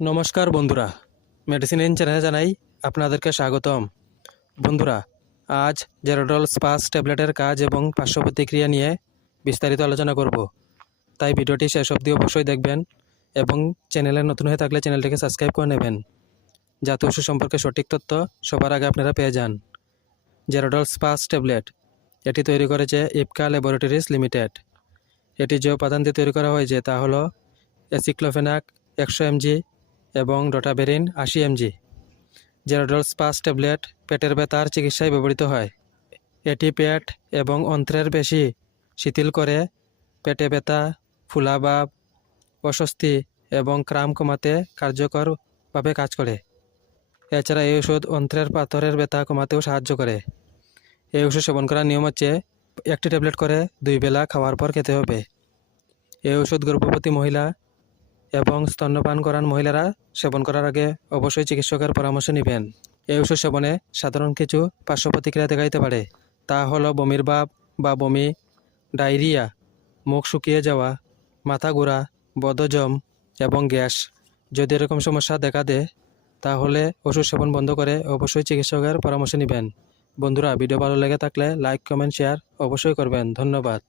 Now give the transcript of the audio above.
নমস্কার বন্ধুরা। Medicine in চ্যানেলে জানাই আপনাদেরকে স্বাগতম। বন্ধুরা, আজ জেরোডল স্পাস ট্যাবলেটের কাজ এবং পার্শ্ব প্রতিক্রিয়া নিয়ে বিস্তারিত আলোচনা করব। তাই ভিডিওটি শেষ অবধি অবশ্যই দেখবেন এবং চ্যানেলে নতুন হয়ে থাকলে চ্যানেলটিকে সাবস্ক্রাইব করে নেবেন। যাতে ওষুধ সম্পর্কে সঠিক তথ্য সবার আগে আপনারা পেয়ে যান। জেরোডল স্পাস ট্যাবলেট এটি তৈরি করেছে ইপকা ল্যাবরেটরিজ লিমিটেড এটি যে উপাদান দিয়ে তৈরি করা হয়েছে তা হলো অ্যাসিক্লোফেনাক একশো এমজি এবং ডোটাবেরিন আশি এমজি। জেরোডলস স্পাস ট্যাবলেট পেটের ব্যথার চিকিৎসায় ব্যবহৃত হয়। এটি পেট এবং অন্ত্রের বেশি শিথিল করে। পেটে ব্যথা ফুলাভাব অস্বস্তি এবং ক্রাম কমাতে কার্যকরভাবে কাজ করে। এছাড়া এই ওষুধ অন্ত্রের পাথরের ব্যথা কমাতেও সাহায্য করে। এই ওষুধ সেবন করার নিয়ম হচ্ছে একটি ট্যাবলেট করে দুই বেলা খাওয়ার পর খেতে হবে। এই ওষুধ গর্ভবতী মহিলা এবং স্তন্যপান করান মহিলারা সেবন করার আগে অবশ্যই চিকিৎসকের পরামর্শ নেবেন। এই ওষুধ সেবনে সাধারণ কিছু পার্শ্ব প্রতিক্রিয়া পারে। তা হলো বমির ভাব বা বমি, ডায়রিয়া, মুখ শুকিয়ে যাওয়া, মাথা ঘোরা বদজম এবং গ্যাস। যদি এরকম সমস্যা দেখা দেয়, তাহলে ওষুধ সেবন বন্ধ করে অবশ্যই চিকিৎসকের পরামর্শ নেবেন। বন্ধুরা, ভিডিও ভালো লেগে থাকলে লাইক, কমেন্ট, শেয়ার অবশ্যই করবেন। ধন্যবাদ।